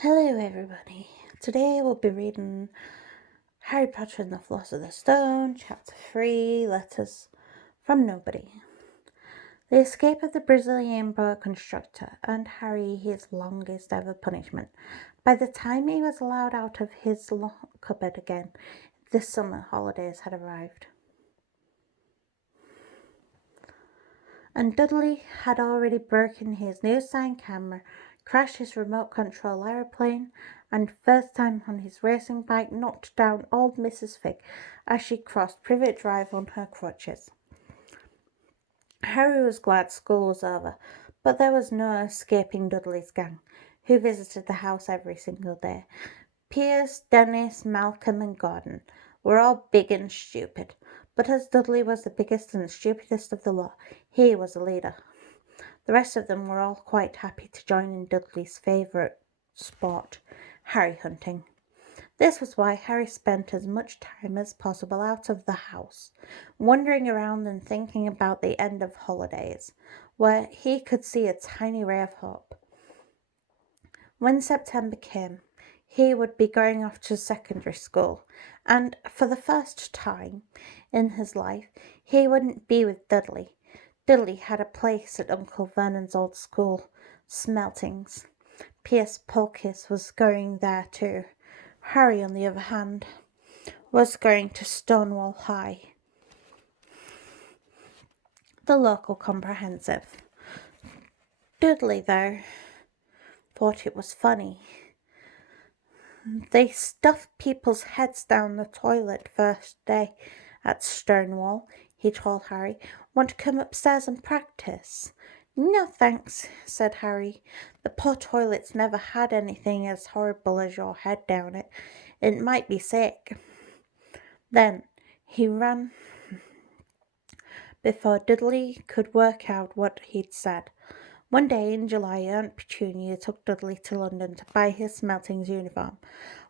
Hello, everybody. Today we'll be reading Harry Potter and the Philosopher's Stone, Chapter 3, Letters from Nobody. The escape of the Brazilian boa constructor earned Harry his longest ever punishment. By the time he was allowed out of his cupboard again, the summer holidays had arrived. And Dudley had already broken his new sign camera, crashed his remote control aeroplane, and first time on his racing bike knocked down old Mrs. Fig as she crossed Privet Drive on her crutches. Harry was glad school was over, but there was no escaping Dudley's gang, who visited the house every single day. Piers, Dennis, Malcolm, and Gordon were all big and stupid, but as Dudley was the biggest and stupidest of the lot, he was the leader. The rest of them were all quite happy to join in Dudley's favourite sport, Harry hunting. This was why Harry spent as much time as possible out of the house, wandering around and thinking about the end of holidays, where he could see a tiny ray of hope. When September came, he would be going off to secondary school, and for the first time in his life, he wouldn't be with Dudley. Dudley had a place at Uncle Vernon's old school, Smeltings. Pierce Polkiss was going there too. Harry, on the other hand, was going to Stonewall High, the local comprehensive. Dudley, though, thought it was funny. They stuffed people's heads down the toilet first day at Stonewall, he told Harry. Want to come upstairs and practice? No, thanks, said Harry. The poor toilet's never had anything as horrible as your head down it. It might be sick. Then he ran before Dudley could work out what he'd said. One day in July, Aunt Petunia took Dudley to London to buy his Smeltings uniform,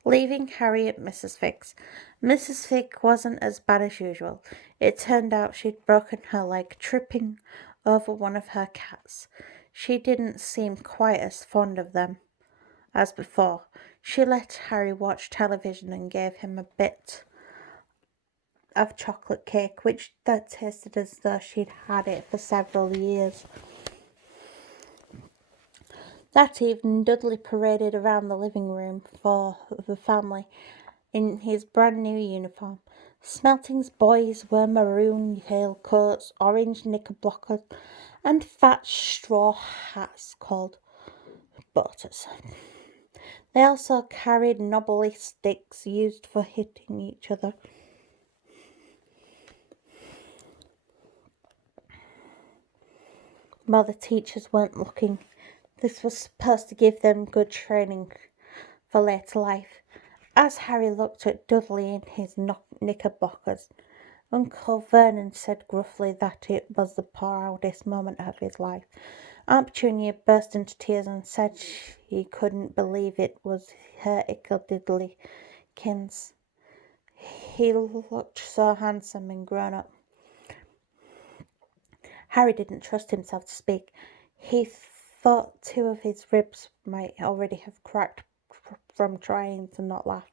leaving Harry at Mrs. Figg's. Mrs. Figg wasn't as bad as usual. It turned out she'd broken her leg tripping over one of her cats. She didn't seem quite as fond of them as before. She let Harry watch television and gave him a bit of chocolate cake, which tasted as though she'd had it for several years. That evening, Dudley paraded around the living room for the family in his brand new uniform. Smelting's boys wore maroon tailcoats, orange knickerbockers, and fat straw hats called boaters. They also carried knobbly sticks used for hitting each other. While the teachers weren't looking, this was supposed to give them good training for later life. As Harry looked at Dudley in his knickerbockers, Uncle Vernon said gruffly that it was the proudest moment of his life. Aunt Petunia burst into tears and said she couldn't believe it was her Diddley-kins. He looked so handsome and grown up. Harry didn't trust himself to speak. He thought two of his ribs might already have cracked from trying to not laugh.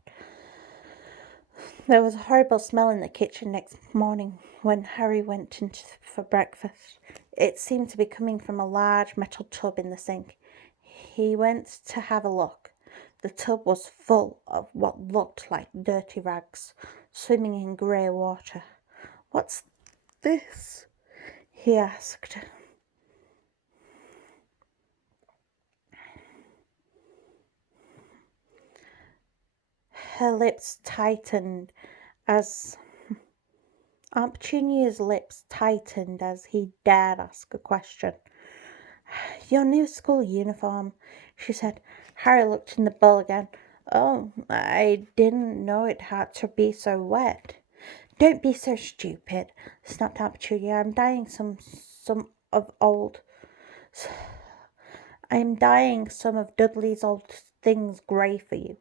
There was a horrible smell in the kitchen next morning when Harry went in for breakfast. It seemed to be coming from a large metal tub in the sink. He went to have a look. The tub was full of what looked like dirty rags, swimming in grey water. "What's this?" he asked. Her lips tightened as Aunt Petunia's lips tightened as he dared ask a question. "Your new school uniform," she said. Harry looked in the bowl again. "Oh, I didn't know it had to be so wet." "Don't be so stupid," snapped Aunt Petunia. I'm dyeing some of Dudley's old things grey for you.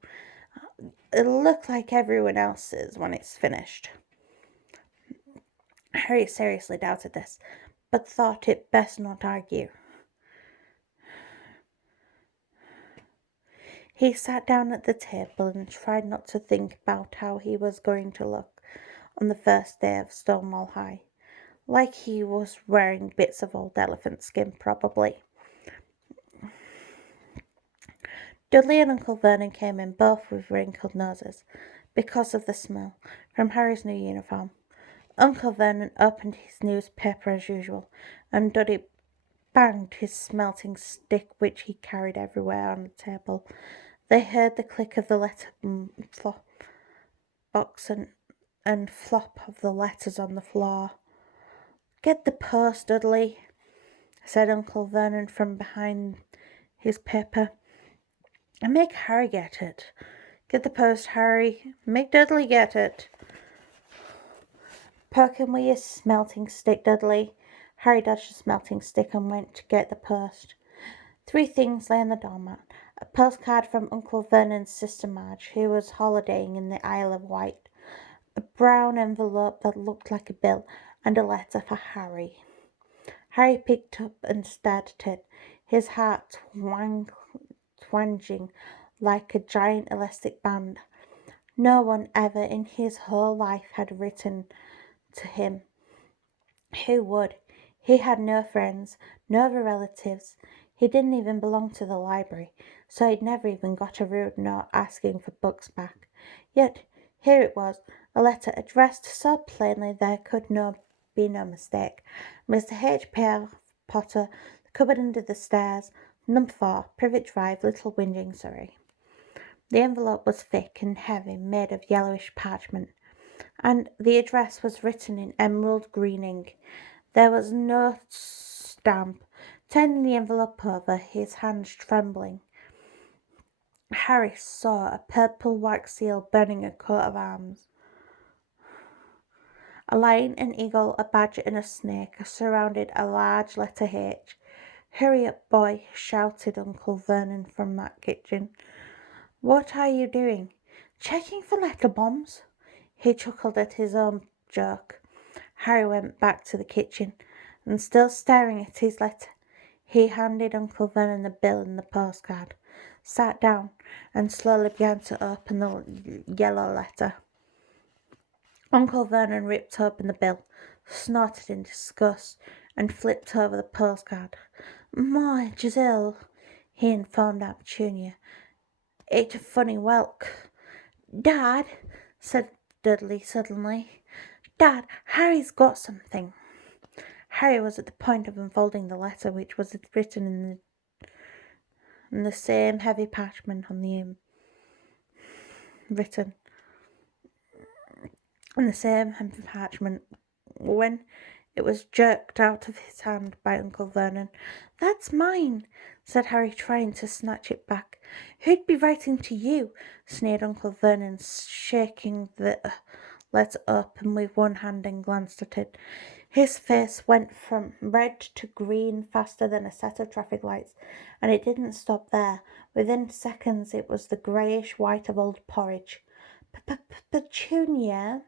It'll look like everyone else's when it's finished." Harry seriously doubted this, but thought it best not argue. He sat down at the table and tried not to think about how he was going to look on the first day of Stonewall High. Like he was wearing bits of old elephant skin, probably. Dudley and Uncle Vernon came in both with wrinkled noses, because of the smell from Harry's new uniform. Uncle Vernon opened his newspaper as usual, and Dudley banged his smelting stick, which he carried everywhere, on the table. They heard the click of the letter box and flop of the letters on the floor. "Get the post, Dudley," said Uncle Vernon from behind his paper, "and make Harry get it. Get the post, Harry. Make Dudley get it. Poke him with your smelting stick, Dudley." Harry dodged the smelting stick and went to get the post. 3 things lay on the doormat. A postcard from Uncle Vernon's sister Marge, who was holidaying in the Isle of Wight, a brown envelope that looked like a bill, and a letter for Harry. Harry picked up and stared at it, his heart twanging like a giant elastic band. No one ever in his whole life had written to him. Who would? He had no friends, no other relatives. He didn't even belong to the library, so he'd never even got a rude note asking for books back. Yet here it was, a letter addressed so plainly there could be no mistake. Mr. H. P. Potter, the cupboard under the stairs, number 4, Privet Drive, Little Whinging, Surrey. The envelope was thick and heavy, made of yellowish parchment, and the address was written in emerald green ink. There was no stamp. Turning the envelope over, his hands trembling, Harry saw a purple wax seal burning a coat of arms. A lion, an eagle, a badger, and a snake surrounded a large letter H. "Hurry up, boy," shouted Uncle Vernon from that kitchen. "What are you doing?" "Checking for letter bombs." He chuckled at his own joke. Harry went back to the kitchen, and still staring at his letter, he handed Uncle Vernon the bill and the postcard, sat down, and slowly began to open the yellow letter. Uncle Vernon ripped open the bill, snorted in disgust, and flipped over the postcard. "Marge is ill," he informed Aunt Petunia. "Ate a funny whelk." "Dad," said Dudley suddenly, "Dad, Harry's got something." Harry was at the point of unfolding the letter, which was written in the same heavy parchment on the written in the same heavy parchment, when it was jerked out of his hand by Uncle Vernon. "That's mine," said Harry, trying to snatch it back. "Who'd be writing to you?" sneered Uncle Vernon, shaking the letter open with one hand and glanced at it. His face went from red to green faster than a set of traffic lights, and it didn't stop there. Within seconds it was the greyish white of old porridge. "Petunia,"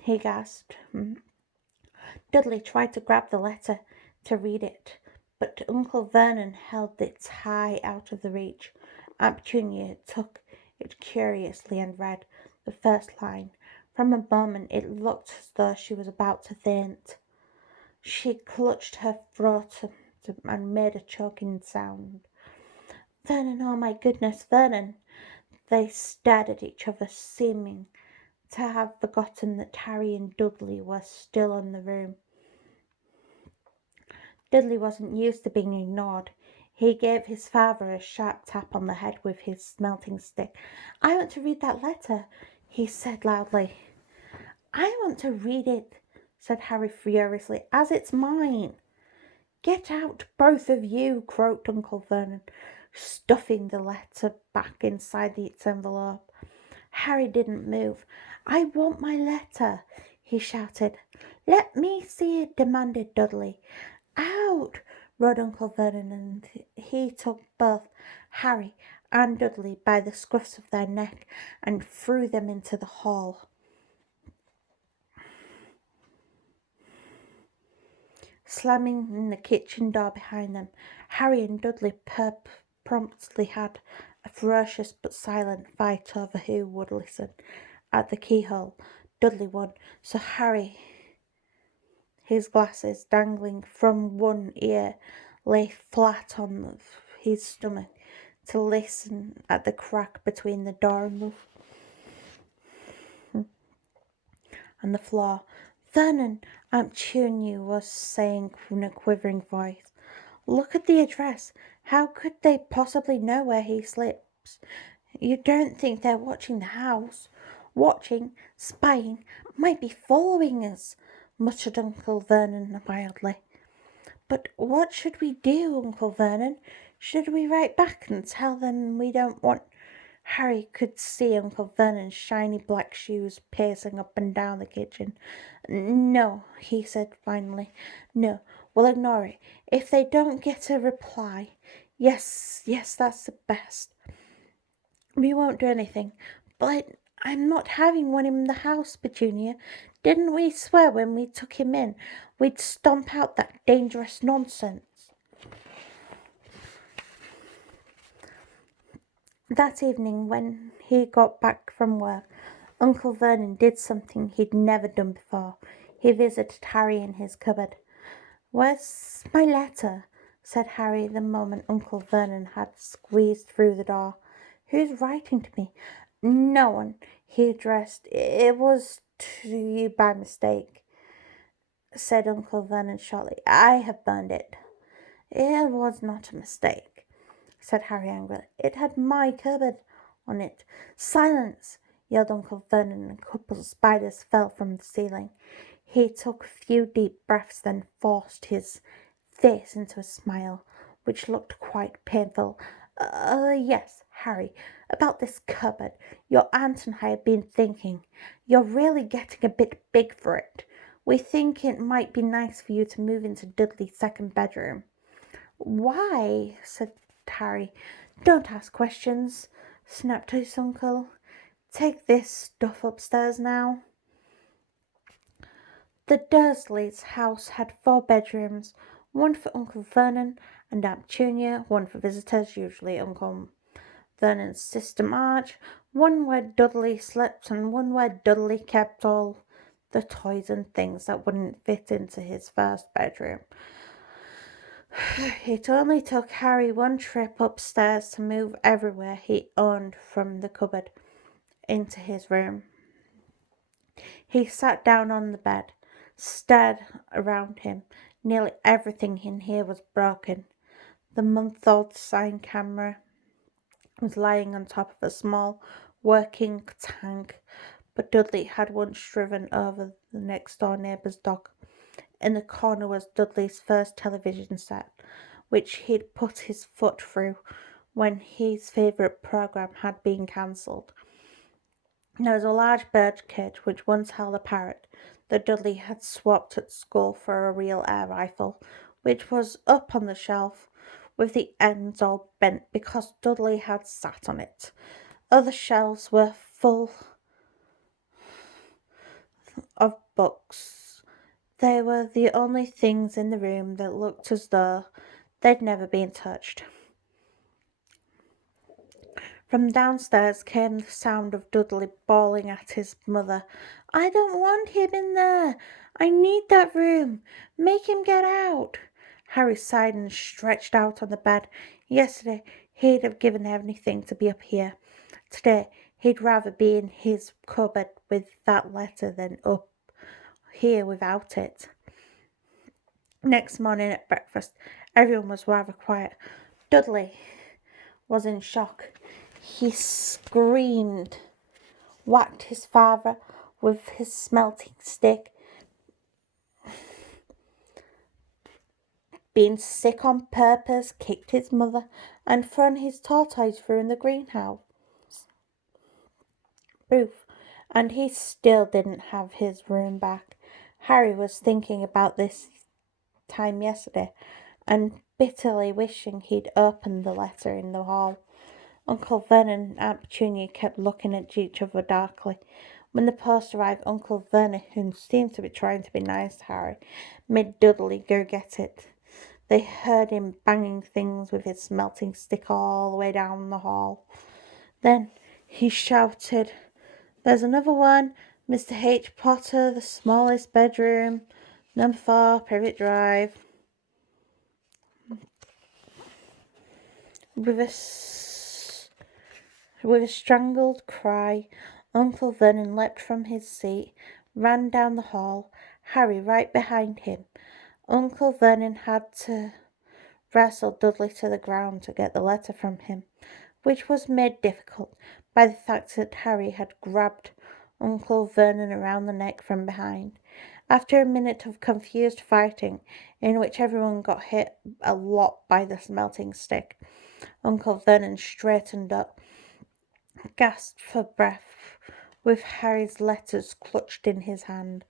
he gasped. Dudley tried to grab the letter to read it, but Uncle Vernon held it high out of the reach. Aunt Petunia took it curiously and read the first line. From a moment it looked as though she was about to faint. She clutched her throat and made a choking sound. "Vernon, oh my goodness, Vernon!" They stared at each other, seeming to have forgotten that Harry and Dudley were still in the room. Dudley wasn't used to being ignored. He gave his father a sharp tap on the head with his smelting stick. "I want to read that letter," he said loudly. "I want to read it," said Harry furiously, "as it's mine." "Get out, both of you," croaked Uncle Vernon, stuffing the letter back inside its envelope. Harry didn't move. "I want my letter," he shouted. "Let me see it," demanded Dudley. "Out!" roared Uncle Vernon, and he took both Harry and Dudley by the scruffs of their neck and threw them into the hall. Slamming in the kitchen door behind them, Harry and Dudley promptly had A ferocious but silent fight over who would listen. At the keyhole, Dudley won, so Harry, his glasses dangling from one ear, lay flat on his stomach to listen at the crack between the door and the floor. Vernon, Aunt Petunia was saying in a quivering voice. Look at the address. How could they possibly know where he sleeps? You don't think they're watching the house? Watching, spying, might be following us, muttered Uncle Vernon mildly. But what should we do, Uncle Vernon? Should we write back and tell them we don't want... Harry could see Uncle Vernon's shiny black shoes pacing up and down the kitchen. No, he said finally. No, we'll ignore it. If they don't get a reply, yes, that's the best. We won't do anything. But I'm not having one in the house, Petunia. Didn't we swear when we took him in we'd stomp out that dangerous nonsense? That evening, when he got back from work, Uncle Vernon did something he'd never done before. He visited Harry in his cupboard. Where's my letter? Said Harry the moment Uncle Vernon had squeezed through the door. Who's writing to me? No one, he addressed. It was to you by mistake, said Uncle Vernon shortly. I have burned it. It was not a mistake, said Harry angrily. It had my cupboard on it. Silence, yelled Uncle Vernon, and a couple of spiders fell from the ceiling. He took a few deep breaths, then forced his face into a smile, which looked quite painful. Yes, Harry, about this cupboard. Your aunt and I have been thinking. You're really getting a bit big for it. We think it might be nice for you to move into Dudley's second bedroom. Why? Said Harry. Don't ask questions, snapped his uncle. Take this stuff upstairs now. The Dursleys' house had 4 bedrooms, one for Uncle Vernon and Aunt Petunia, one for visitors, usually Uncle Vernon's sister Marge, one where Dudley slept, and one where Dudley kept all the toys and things that wouldn't fit into his first bedroom. It only took Harry one trip upstairs to move everywhere he owned from the cupboard into his room. He sat down on the bed, stared around him. Nearly everything in here was broken. The month-old sign camera was lying on top of a small working tank, but Dudley had once driven over the next-door neighbour's dog. In the corner was Dudley's first television set, which he'd put his foot through when his favourite programme had been cancelled. There was a large bird cage which once held a parrot that Dudley had swapped at school for a real air rifle, which was up on the shelf with the ends all bent because Dudley had sat on it. Other shelves were full of books. They were the only things in the room that looked as though they'd never been touched. From downstairs came the sound of Dudley bawling at his mother. I don't want him in there. I need that room. Make him get out. Harry sighed and stretched out on the bed. Yesterday he'd have given anything to be up here. Today he'd rather be in his cupboard with that letter than up here without it. Next morning at breakfast, everyone was rather quiet. Dudley was in shock. He screamed, whacked his father with his smelting stick, been sick on purpose, kicked his mother, and thrown his tortoise through in the greenhouse roof, and he still didn't have his room back. Harry was thinking about this time yesterday, and bitterly wishing he'd opened the letter in the hall. Uncle Vernon and Aunt Petunia kept looking at each other darkly. When the post arrived, Uncle Vernon, who seemed to be trying to be nice to Harry, made Dudley go get it. They heard him banging things with his smelting stick all the way down the hall. Then he shouted, "There's another one, Mr. H. Potter, the smallest bedroom, number 4, Privet Drive." With a strangled cry, Uncle Vernon leapt from his seat, ran down the hall, Harry right behind him. Uncle Vernon had to wrestle Dudley to the ground to get the letter from him, which was made difficult by the fact that Harry had grabbed Uncle Vernon around the neck from behind. After a minute of confused fighting, in which everyone got hit a lot by the smelting stick, Uncle Vernon straightened up, gasped for breath, with Harry's letters clutched in his hand.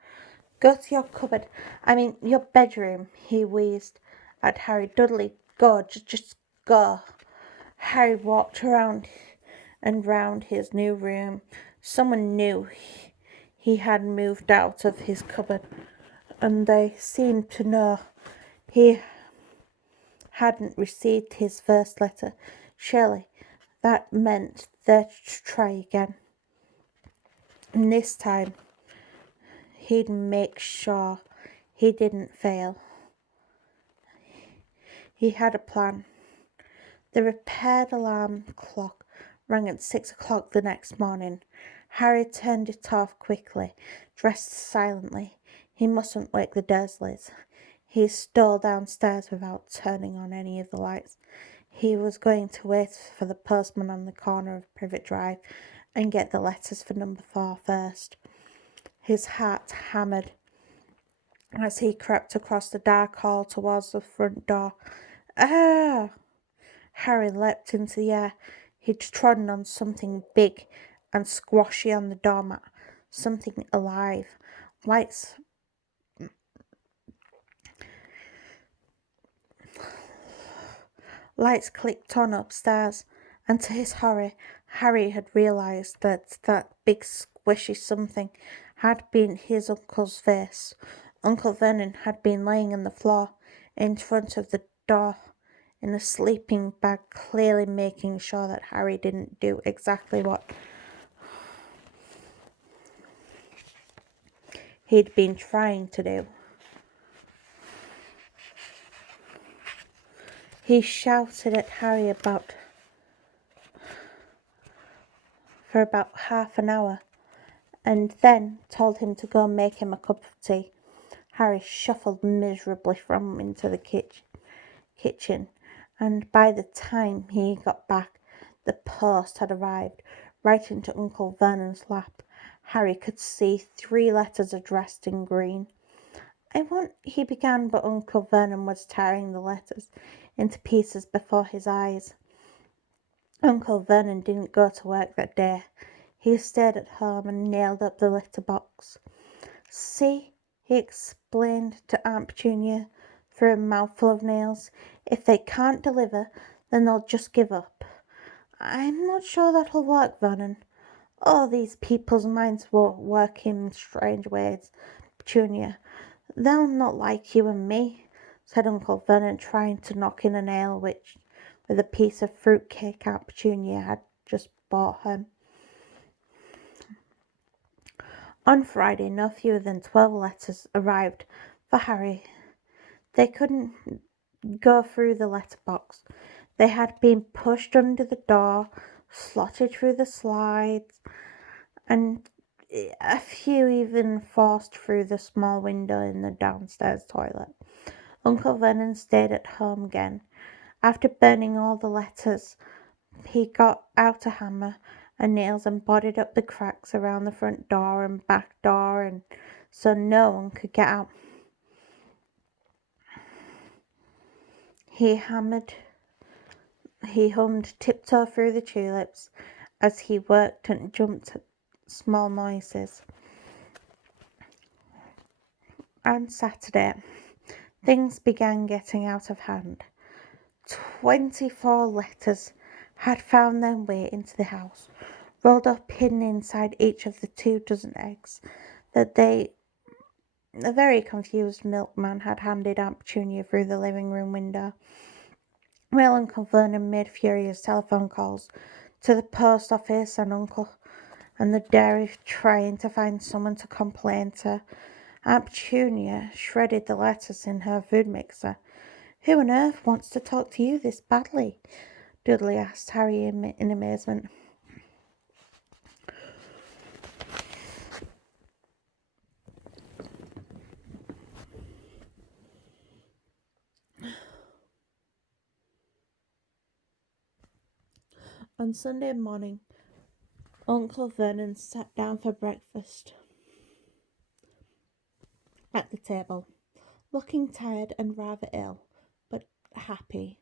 "Go to your cupboard, your bedroom," he wheezed at Harry. "Dudley, go, just go." Harry walked around and round his new room. Someone knew he had moved out of his cupboard, and they seemed to know he hadn't received his first letter. Surely that meant they'd try again. And this time he'd make sure he didn't fail. He had a plan. The repaired alarm clock rang at 6 o'clock the next morning. Harry turned it off quickly, dressed silently. He mustn't wake the Dursleys. He stole downstairs without turning on any of the lights. He was going to wait for the postman on the corner of Privet Drive and get the letters for number 4 first. His heart hammered as he crept across the dark hall towards the front door. "Ah!" Harry leapt into the air. He'd trodden on something big and squashy on the doormat, something alive. Lights clicked on upstairs, and to his horror, Harry had realised that big squishy something had been his uncle's face. Uncle Vernon had been laying on the floor in front of the door in a sleeping bag, clearly making sure that Harry didn't do exactly what he'd been trying to do. He shouted at Harry for about half an hour, and then told him to go make him a cup of tea. Harry shuffled miserably into the kitchen, and by the time he got back, the post had arrived right into Uncle Vernon's lap. Harry could see 3 letters addressed in green. He began, but Uncle Vernon was tearing the letters into pieces before his eyes. Uncle Vernon didn't go to work that day. He stayed at home and nailed up the letter box. "See," he explained to Aunt Petunia through a mouthful of nails, "if they can't deliver, then they'll just give up." "I'm not sure that'll work, Vernon. Oh, these people's minds work in strange ways, Petunia. They'll not like you and me," said Uncle Vernon, trying to knock in a nail with a piece of fruit cake Aunt Petunia had just bought him. On Friday, no fewer than 12 letters arrived for Harry. They couldn't go through the letterbox. They had been pushed under the door, slotted through the slides, and a few even forced through the small window in the downstairs toilet. Uncle Vernon stayed at home again. After burning all the letters, he got out a hammer and nails and boarded up the cracks around the front door and back door, and so no one could get out. He hummed Tiptoe Through the Tulips as he worked and jumped at small noises. On Saturday, things began getting out of hand. 24 letters had found their way into the house, rolled up hidden inside each of the 2 dozen eggs that they A very confused milkman had handed Aunt Petunia through the living room window, while Uncle Vernon made furious telephone calls to the post office and the dairy, trying to find someone to complain to. Aunt Petunia shredded the lettuce in her food mixer. "Who on earth wants to talk to you this badly?" Dudley asked Harry in amazement. On Sunday morning, Uncle Vernon sat down for breakfast at the table, looking tired and rather ill, but happy.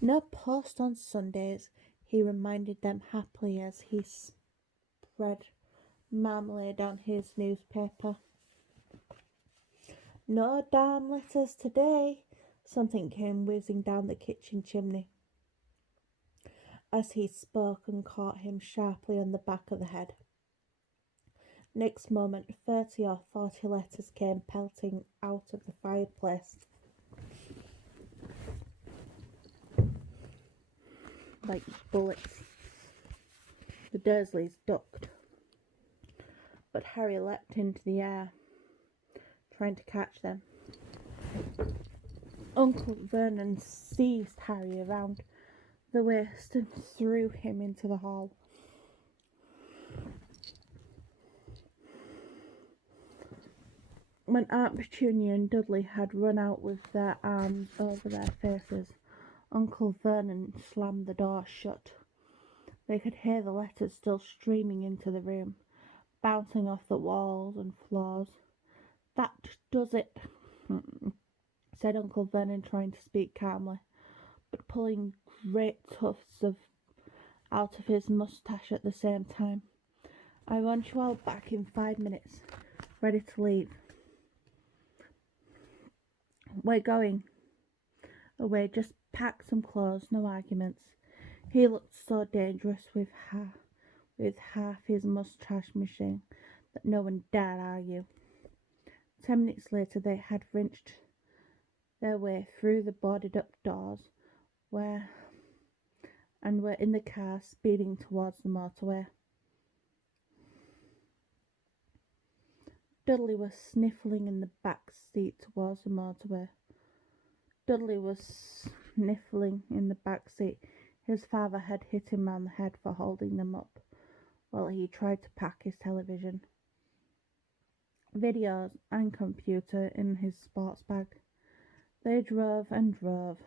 "No post on Sundays," he reminded them happily as he spread marmalade on his newspaper. "No darn letters today." Something came whizzing down the kitchen chimney as he spoke and caught him sharply on the back of the head. Next moment 30 or 40 letters came pelting out of the fireplace like bullets. The Dursleys ducked, but Harry leapt into the air, trying to catch them. Uncle Vernon seized Harry around the waist and threw him into the hall. When Aunt Petunia and Dudley had run out with their arms over their faces, Uncle Vernon slammed the door shut. They could hear the letters still streaming into the room, bouncing off the walls and floors. "That does it," said Uncle Vernon, trying to speak calmly, but pulling great tufts out of his moustache at the same time. "I want you all back in 5 minutes, ready to leave. We're going away. Just pack some clothes, no arguments." He looked so dangerous with half his moustache missing that no one dared argue. 10 minutes later they had wrenched their way through the boarded-up doors and were in the car speeding towards the motorway. Dudley was sniffling in the back seat towards the motorway. His father had hit him round the head for holding them up while he tried to pack his television, videos and computer in his sports bag. They drove and drove.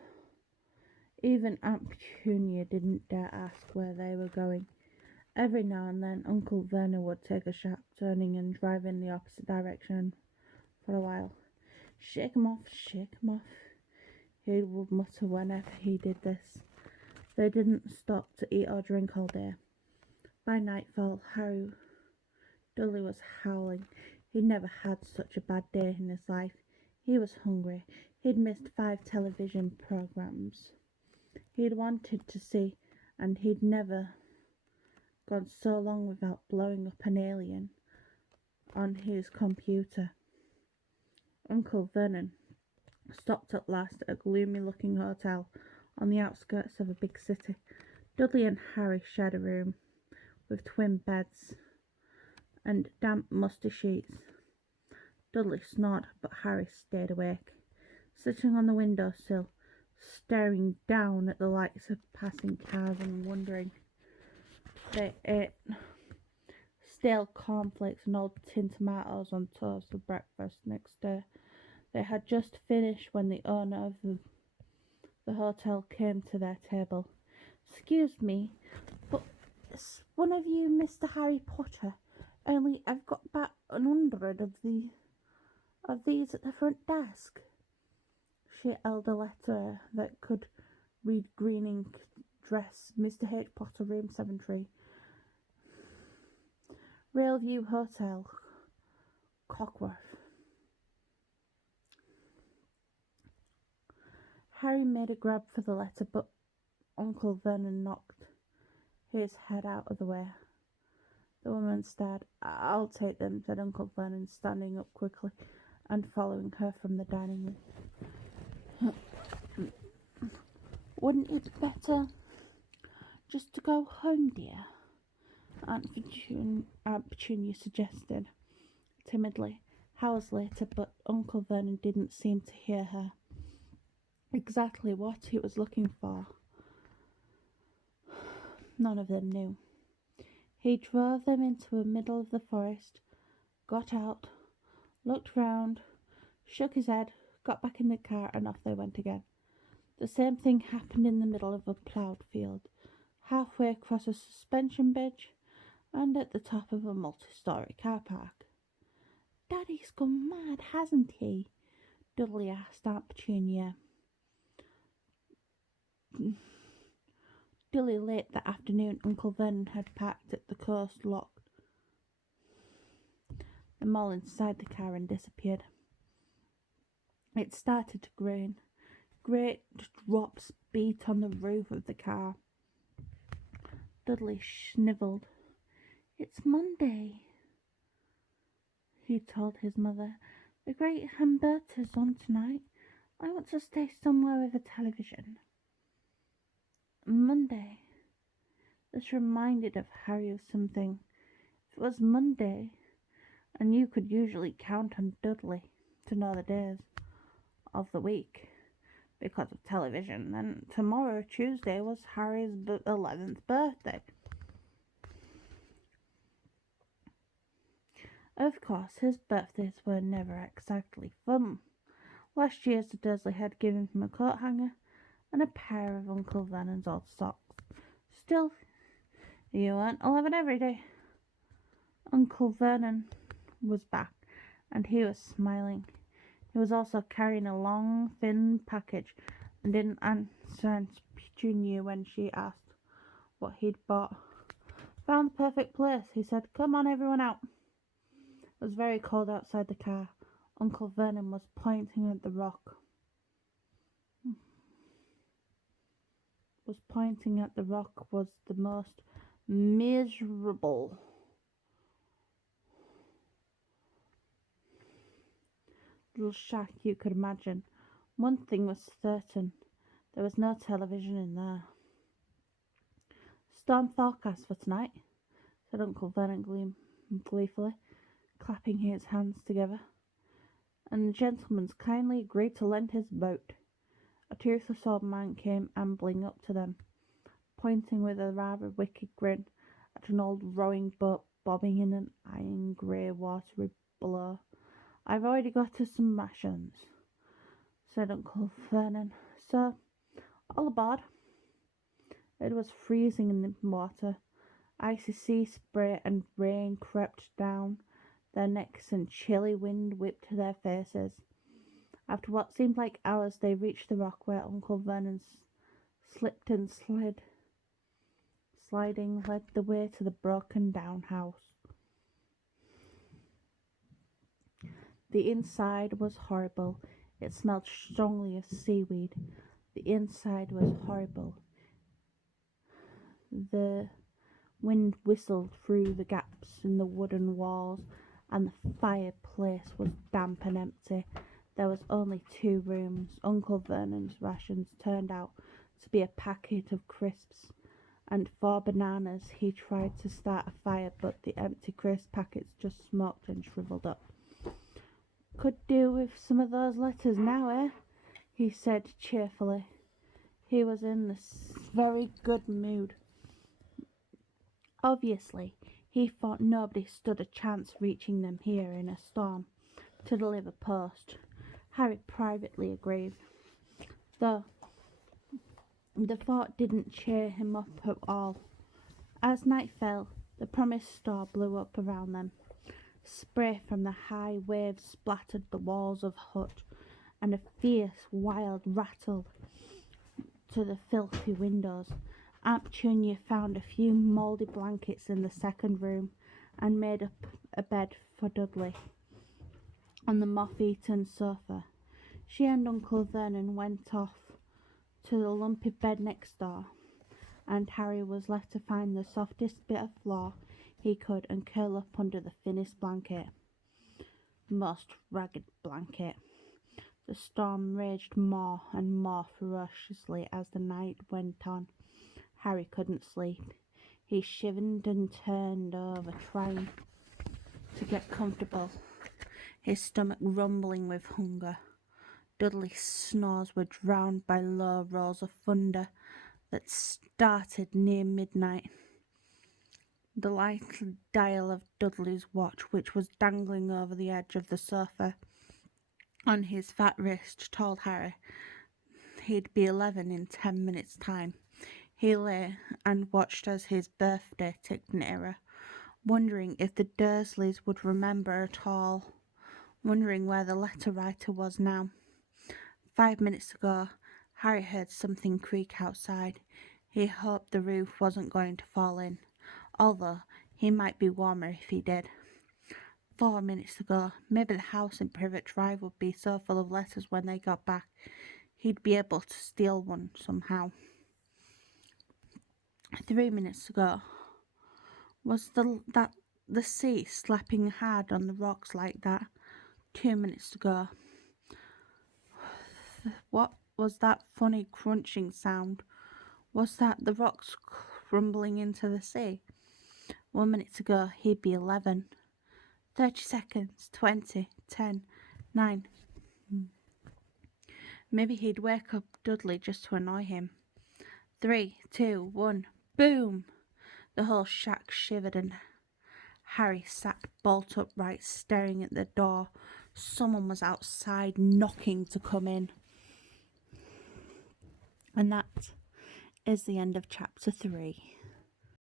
Even Aunt Petunia didn't dare ask where they were going. Every now and then Uncle Vernon would take a sharp turning and drive in the opposite direction for a while. "Shake 'em off, shake 'em off," he would mutter whenever he did this. They didn't stop to eat or drink all day. By nightfall, Dudley was howling. He'd never had such a bad day in his life. He was hungry. He'd missed 5 television programs he'd wanted to see, and he'd never gone so long without blowing up an alien on his computer. Uncle Vernon stopped at last at a gloomy-looking hotel on the outskirts of a big city. Dudley and Harry shared a room with twin beds and damp, musty sheets. Dudley snored, but Harry stayed awake, sitting on the window-sill, staring down at the lights of passing cars and wondering. They ate stale cornflakes and old tin tomatoes on toast for breakfast next day. They had just finished when the owner of the hotel came to their table. "Excuse me, but is one of you Mr. Harry Potter? Only I've got about 100 of these at the front desk." She held a letter that could read green ink, "Dress, Mr. H. Potter, room 73, Railview Hotel, Cockworth." Harry made a grab for the letter, but Uncle Vernon knocked his head out of the way. The woman stared. "I'll take them," said Uncle Vernon, standing up quickly and following her from the dining room. "Wouldn't it be better just to go home, dear?" Aunt Petunia suggested, timidly. Hours later, but Uncle Vernon didn't seem to hear her. Exactly what he was looking for, none of them knew. He drove them into the middle of the forest, got out, looked round, shook his head, got back in the car, and off they went again. The same thing happened in the middle of a ploughed field, halfway across a suspension bridge, and at the top of a multi-storey car park. "Daddy's gone mad, hasn't he?" Dudley asked Aunt Petunia. Dudley late that afternoon, Uncle Vernon had parked at the coast, locked them all inside the car and disappeared. It started to rain. Great drops beat on the roof of the car. Dudley snivelled. "It's Monday," he told his mother. "The great Humberto's on tonight. I want to stay somewhere with a television." Monday. This reminded of Harry of something. If it was Monday, and you could usually count on Dudley to know the days of the week because of television, then tomorrow, Tuesday, was Harry's 11th birthday. Of course, his birthdays were never exactly fun. Last year, Sir Dursley had given him a coat hanger and a pair of Uncle Vernon's old socks. Still, you weren't 11 every day. Uncle Vernon was back, and he was smiling. He was also carrying a long, thin package, and didn't answer Aunt Petunia when she asked what he'd bought. "Found the perfect place," he said. "Come on, everyone out." It was very cold outside the car. Uncle Vernon was pointing at the rock. Was the most miserable little shack you could imagine. One thing was certain. There was no television in there. "Storm forecast for tonight," said Uncle Vernon gleefully, clapping his hands together. "And the gentleman's kindly agreed to lend his boat." A toothless old man came ambling up to them, pointing with a rather wicked grin at an old rowing boat bobbing in an iron grey water below. "I've already got us some rations," said Uncle Vernon, "so all aboard." It was freezing in the water. Icy sea spray and rain crept down their necks and chilly wind whipped their faces. After what seemed like hours, they reached the rock where Uncle Vernon slipped and sliding led the way to the broken down house. The inside was horrible. It smelled strongly of seaweed. The inside was horrible. The wind whistled through the gaps in the wooden walls, and the fireplace was damp and empty. There was only 2 rooms. Uncle Vernon's rations turned out to be a packet of crisps and 4 bananas. He tried to start a fire, but the empty crisp packets just smoked and shriveled up. "Could do with some of those letters now, eh?" he said cheerfully. He was in this very good mood. Obviously, he thought nobody stood a chance reaching them here in a storm to deliver post. Harry privately agreed, though the thought didn't cheer him up at all. As night fell, the promised store blew up around them. Spray from the high waves splattered the walls of the hut, and a fierce, wild rattle to the filthy windows. Aunt Petunia found a few mouldy blankets in the second room and made up a bed for Dudley on the moth-eaten sofa. She and Uncle Vernon went off to the lumpy bed next door, and Harry was left to find the softest bit of floor he could and curl up under the thinnest blanket, most ragged blanket. The storm raged more and more ferociously as the night went on. Harry couldn't sleep. He shivered and turned over, trying to get comfortable, his stomach rumbling with hunger. Dudley's snores were drowned by low rolls of thunder that started near midnight. The light dial of Dudley's watch, which was dangling over the edge of the sofa on his fat wrist, told Harry he'd be 11 in 10 minutes' time. He lay and watched as his birthday ticked nearer, wondering if the Dursleys would remember at all, wondering where the letter writer was now. 5 minutes ago, Harry heard something creak outside. He hoped the roof wasn't going to fall in, although he might be warmer if he did. 4 minutes ago, maybe the house in Privet Drive would be so full of letters when they got back, he'd be able to steal one somehow. 3 minutes ago, was the sea slapping hard on the rocks like that? 2 minutes ago, what was that funny crunching sound? Was that the rocks crumbling into the sea? 1 minute ago, he'd be 11. 30 seconds, 20, 10, 9. Maybe he'd wake up Dudley just to annoy him. 3, 2, 1, boom! The whole shack shivered and Harry sat bolt upright, staring at the door. Someone was outside knocking to come in. And that is the end of chapter 3.